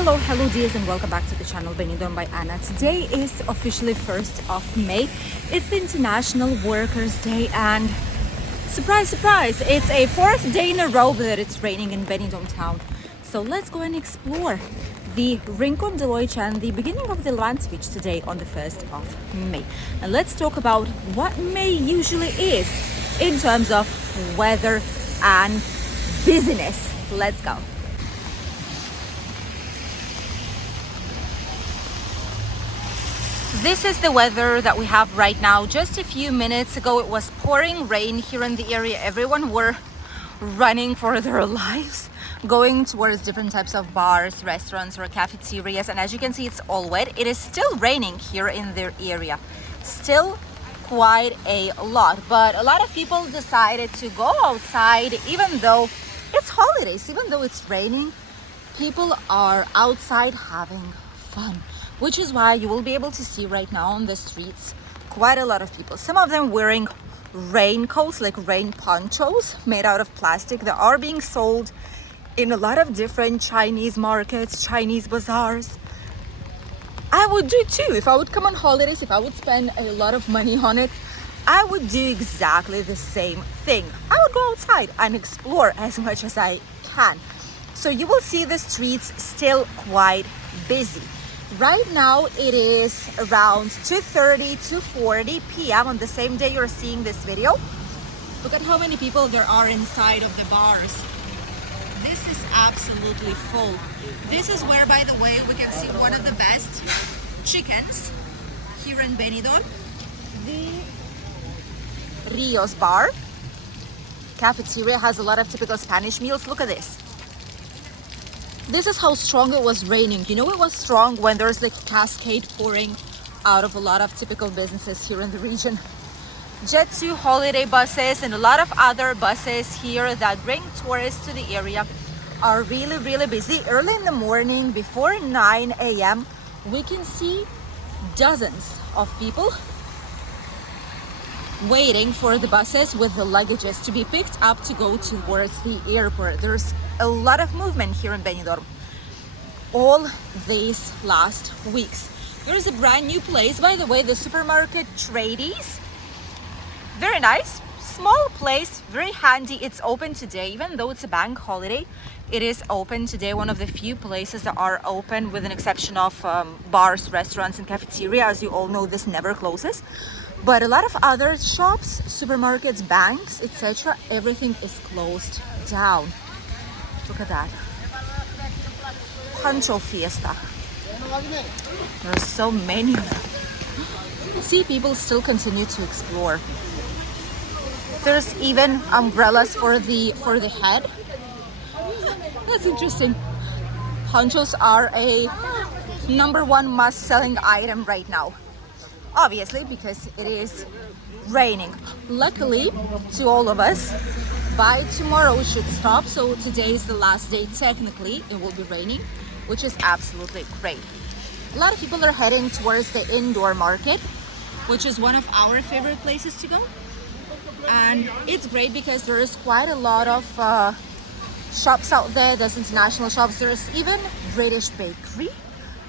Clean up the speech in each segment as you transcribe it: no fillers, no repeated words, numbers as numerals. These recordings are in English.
Hello dears, and welcome back to the channel Benidorm by Anna. Today is officially 1st of May. It's the International Workers' Day, and surprise, surprise, it's a 4th day in a row that it's raining in Benidorm town. So let's go and explore the Rincon de Loix and the beginning of the Levante beach today on the 1st of May. And let's talk about what May usually is in terms of weather and business. Let's go. This is the weather that we have right now. Just a few minutes ago it was pouring rain here in the area. Everyone were running for their lives, going towards different types of bars, restaurants or cafeterias, and as you can see it's all wet. It is still raining here in their area, still quite a lot, but a lot of people decided to go outside even though it's holidays, even though it's raining. People are outside having fun, which is why you will be able to see right now on the streets quite a lot of people. Some of them wearing raincoats, like rain ponchos made out of plastic, that are being sold in a lot of different Chinese markets, Chinese bazaars. I would do too. If I would come on holidays, if I would spend a lot of money on it, I would do exactly the same thing. I would go outside and explore as much as I can. So you will see the streets still quite busy. Right now it is around 2:30 to 4:40 p.m. on the same day you're seeing this video. Look at how many people there are inside of the bars. This is absolutely full. This is where, by the way, we can see one of the best chickens here in Benidorm. The Rios bar. Cafeteria has a lot of typical Spanish meals. Look at this. This is how strong it was raining. You know, it was strong when there's like cascade pouring out of a lot of typical businesses here in the region. Jet 2 holiday buses and a lot of other buses here that bring tourists to the area are really busy. Early in the morning, before 9 a.m., we can see dozens of people waiting for the buses with the luggages to be picked up to go towards the airport. There's a lot of movement here in Benidorm all these last weeks. There's a brand new place, by the way, the supermarket Tradies. Very nice, small place, very handy. It's open today, even though it's a bank holiday. It is open today, one of the few places that are open, with an exception of bars, restaurants and cafeteria. As you all know, this never closes. But a lot of other shops, supermarkets, banks, etc., everything is closed down. Look at that. Poncho Fiesta. There are so many of them. See, people still continue to explore. There's even umbrellas for the head. That's interesting. Ponchos are a #1 must-selling item right now. Obviously, because it is raining. Luckily to all of us, by tomorrow it should stop. So today is the last day. Technically it will be raining, which is absolutely great. A lot of people are heading towards the indoor market, which is one of our favorite places to go. And it's great because there is quite a lot of shops out there. There's international shops. There's even British bakery,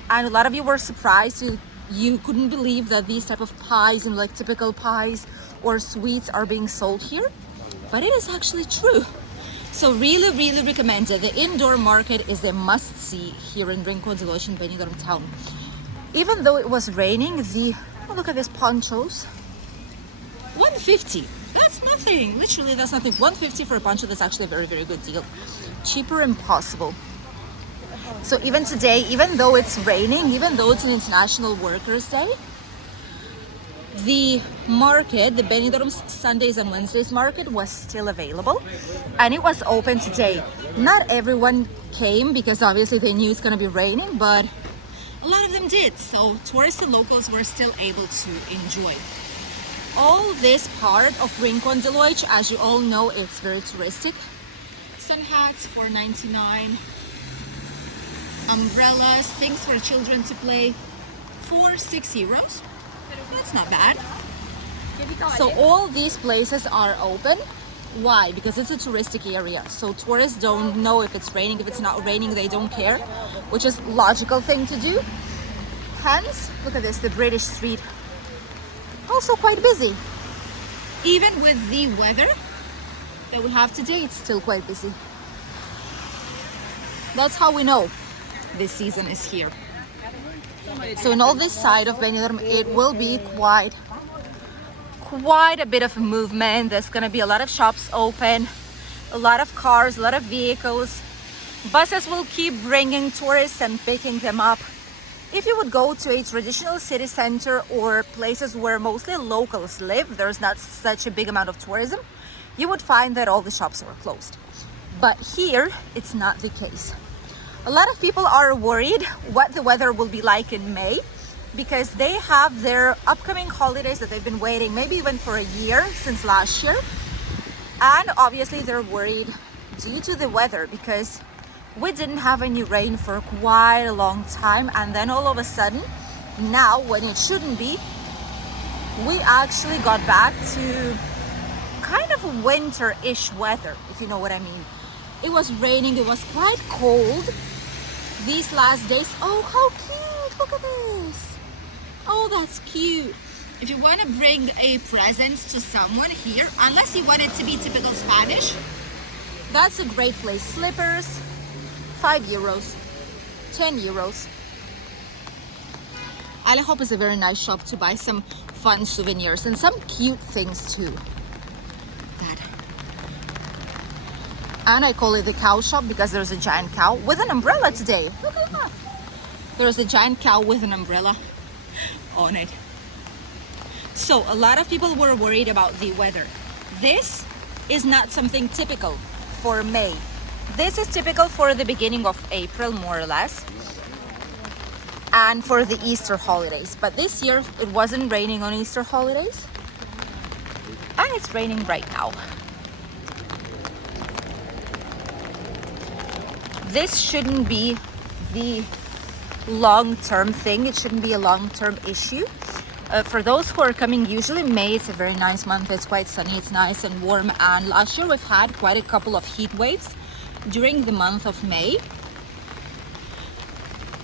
and a lot of you were surprised. You couldn't believe that these type of pies and like typical pies or sweets are being sold here, but it is actually true. So really recommend it. The indoor market is a must-see here in Rincon de Loix in Benidorm town. Even though it was raining, look at these ponchos. 150. That's nothing. Literally, that's nothing. 150 for a poncho. That's actually a very good deal. Cheaper impossible. So even today, even though it's raining, even though it's an International Workers' Day, the market, the Benidorm Sundays and Wednesdays market, was still available, and it was open today. Not everyone came because obviously they knew it's going to be raining, but a lot of them did. So tourists and locals were still able to enjoy. All this part of Rincon de Loix, as you all know, it's very touristic. Sun hats, $4.99. Umbrellas, things for children to play for €6. That's not bad. So all these places are open. Why? Because it's a touristic area. So tourists don't know if it's raining, if it's not raining, they don't care. which is logical thing to do. Hence, look at this, the British street. Also quite busy. Even with the weather that we have today, it's still quite busy. That's how we know this season is here. So in all this side of Benidorm, it will be quite a bit of a movement. There's gonna be a lot of shops open, a lot of cars, a lot of vehicles. Buses will keep bringing tourists and picking them up. If you would go to a traditional city center or places where mostly locals live, there's not such a big amount of tourism, you would find that all the shops are closed. But here, it's not the case. A lot of people are worried what the weather will be like in May because they have their upcoming holidays that they've been waiting maybe even for a year since last year. And obviously they're worried due to the weather because we didn't have any rain for quite a long time, and then all of a sudden, now when it shouldn't be, we actually got back to kind of winter-ish weather, if you know what I mean. It was raining, it was quite cold these last days. Oh, how cute, look at this. Oh, that's cute. If you want to bring a present to someone here, unless you want it to be typical Spanish, that's a great place. Slippers, 5 euros, 10 euros. Alejop is a very nice shop to buy some fun souvenirs and some cute things too. That. And I call it the cow shop because there's a giant cow with an umbrella today. Look at that. There's a giant cow with an umbrella on it. So a lot of people were worried about the weather. This is not something typical for May. This is typical for the beginning of April, more or less, and for the Easter holidays. But this year, it wasn't raining on Easter holidays, and it's raining right now. This shouldn't be the long-term thing. It shouldn't be a long-term issue. For those who are coming, usually May, it's a very nice month. It's quite sunny, it's nice and warm. And last year, we've had quite a couple of heat waves during the month of May,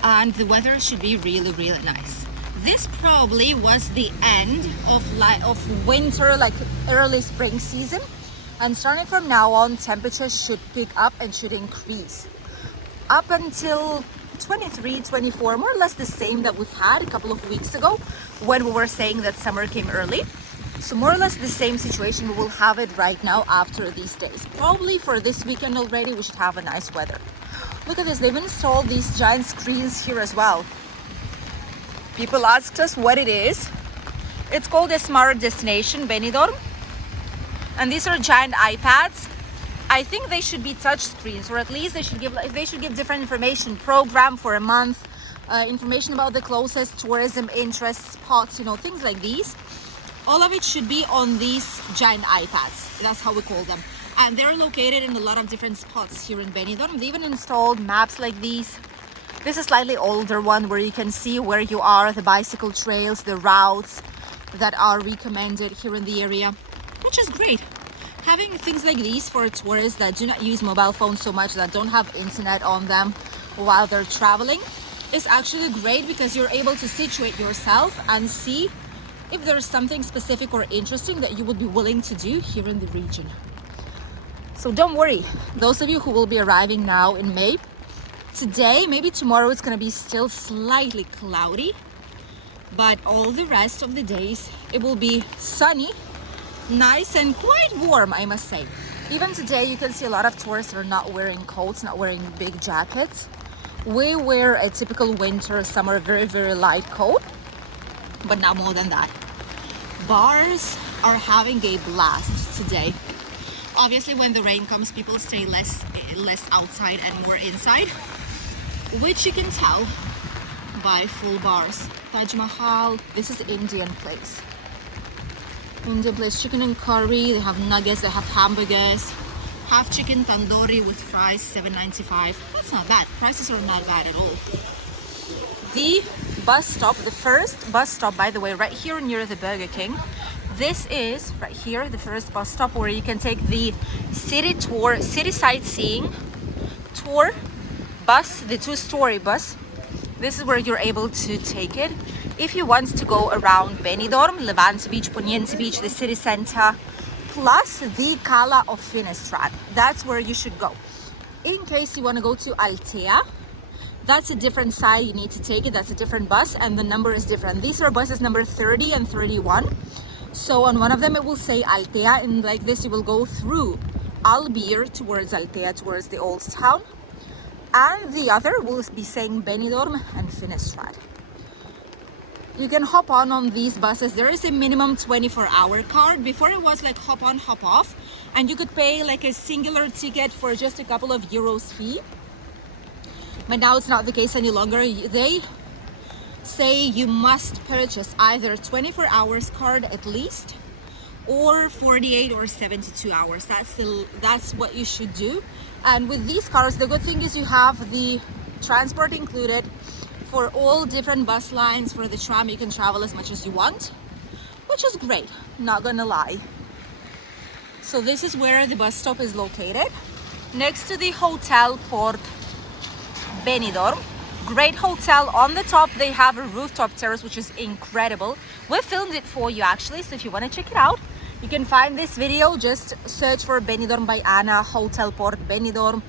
and the weather should be really, really nice. This probably was the end of winter, like early spring season, and starting from now on, temperatures should pick up and should increase up until 23, 24, more or less the same that we've had a couple of weeks ago when we were saying that summer came early. So more or less the same situation, we will have it right now after these days. Probably for this weekend already, we should have a nice weather. Look at this, they've installed these giant screens here as well. People asked us what it is. It's called a Smart Destination Benidorm. And these are giant iPads. I think they should be touch screens, or at least they should give different information, program for a month, information about the closest tourism interest spots, you know, things like these. All of it should be on these giant iPads. That's how we call them. And they're located in a lot of different spots here in Benidorm. They even installed maps like these. This is a slightly older one where you can see where you are, the bicycle trails, the routes that are recommended here in the area, which is great. Having things like these for tourists that do not use mobile phones so much, that don't have internet on them while they're traveling, is actually great because you're able to situate yourself and see if there's something specific or interesting that you would be willing to do here in the region. So don't worry, those of you who will be arriving now in May, today, maybe tomorrow, it's going to be still slightly cloudy, but all the rest of the days it will be sunny, nice and quite warm, I must say. Even today you can see a lot of tourists are not wearing coats, not wearing big jackets. We wear a typical winter, summer, very, very light coat, but not more than that. Bars are having a blast today. Obviously, when the rain comes, people stay less outside and more inside, which you can tell by full bars. Taj Mahal, this is Indian place. Indian place, chicken and curry, they have nuggets, they have hamburgers, half chicken tandoori with fries, $7.95. That's not bad, prices are not bad at all. The bus stop, the first bus stop, by the way, right here near the Burger King. This is right here, the first bus stop where you can take the city tour, city sightseeing tour bus, the two-story bus. This is where you're able to take it if you want to go around Benidorm, Levante Beach, Poniente Beach, the city center, plus the Cala of Finestrat. That's where you should go. In case you want to go to Altea, that's a different side. You need to take it. That's a different bus, and the number is different. These are buses number 30 and 31. So on one of them it will say Altea, and like this you will go through Albir towards Altea, towards the old town, and the other will be saying Benidorm and Finestrat. You can hop on these buses. There is a minimum 24-hour card. Before it was like hop on, hop off, and you could pay like a singular ticket for just a couple of euros fee. But now it's not the case any longer. They say you must purchase either 24 hours card at least, or 48 or 72 hours. That's what you should do. And with these cars, the good thing is you have the transport included for all different bus lines. For the tram, you can travel as much as you want, which is great, not gonna lie. So this is where the bus stop is located, next to the Hotel Port Benidorm. Great hotel. On the top they have a rooftop terrace, which is incredible. We filmed it for you actually, so if you want to check it out, you can find this video. Just search for Benidorm by Anna, Hotel Port Benidorm,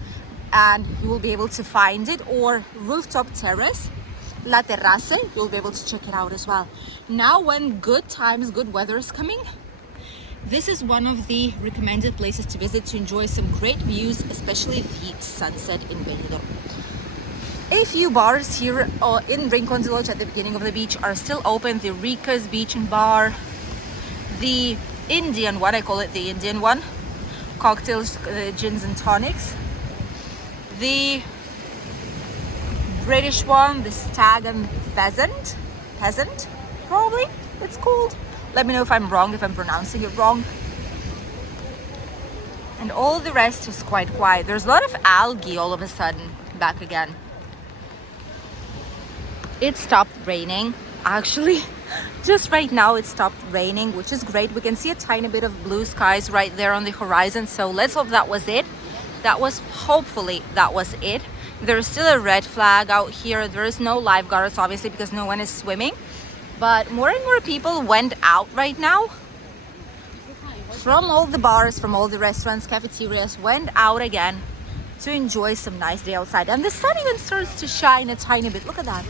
and you will be able to find it, or rooftop terrace, La Terrace. You'll be able to check it out as well. Now when good times, good weather is coming, this is one of the recommended places to visit to enjoy some great views, especially the sunset in Benidorm. A few bars here in Rincon de Loix at the beginning of the beach are still open. The Rica's Beach and Bar, the Indian one, I call it the Indian one, cocktails, gins and tonics. The British one, the Stag and Pheasant, probably it's called. Let me know if I'm wrong, if I'm pronouncing it wrong. And all the rest is quite quiet. There's a lot of algae all of a sudden back again. It stopped raining actually. Just right now it stopped raining, which is great. We can see a tiny bit of blue skies right there on the horizon, so let's hope that was it. Hopefully that was it. There's still a red flag out here. There is no lifeguards obviously because no one is swimming, but more and more people went out right now from all the bars, from all the restaurants, cafeterias, went out again to enjoy some nice day outside. And the sun even starts to shine a tiny bit. Look at that.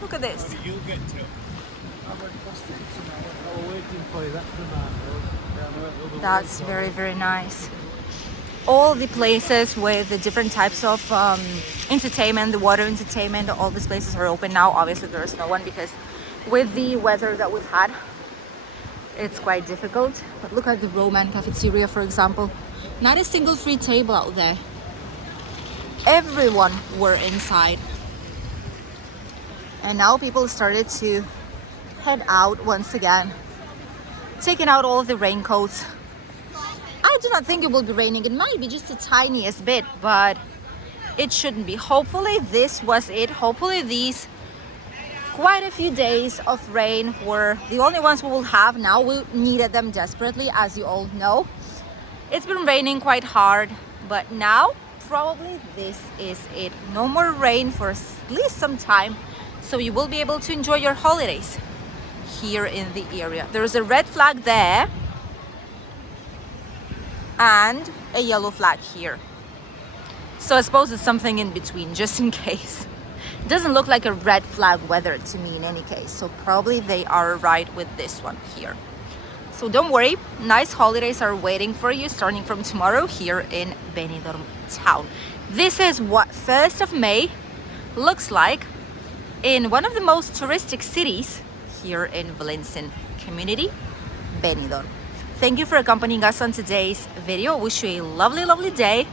Look at this. That's very, very nice. All the places with the different types of entertainment, the water entertainment, all these places are open now. Obviously there is no one because with the weather that we've had, it's quite difficult. But look at the Roman cafeteria, for example. Not a single free table out there. Everyone were inside. And now people started to head out once again, taking out all of the raincoats. I do not think it will be raining. It might be just the tiniest bit, but it shouldn't be. Hopefully this was it. Hopefully these quite a few days of rain were the only ones we will have now. We needed them desperately, as you all know. It's been raining quite hard, but now probably this is it. No more rain for at least some time, so you will be able to enjoy your holidays here in the area. There's a red flag there and a yellow flag here, so I suppose it's something in between, just in case. It doesn't look like a red flag weather to me in any case, so probably they are right with this one here. So don't worry, nice holidays are waiting for you starting from tomorrow here in Benidorm town. This is what 1st of May looks like in one of the most touristic cities here in Valencian community, Benidorm. Thank you for accompanying us on today's video. Wish you a lovely, lovely day.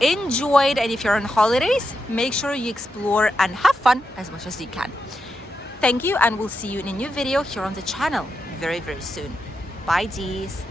Enjoy it, and if you're on holidays, make sure you explore and have fun as much as you can. Thank you, and we'll see you in a new video here on the channel very, very soon. Bye, D's.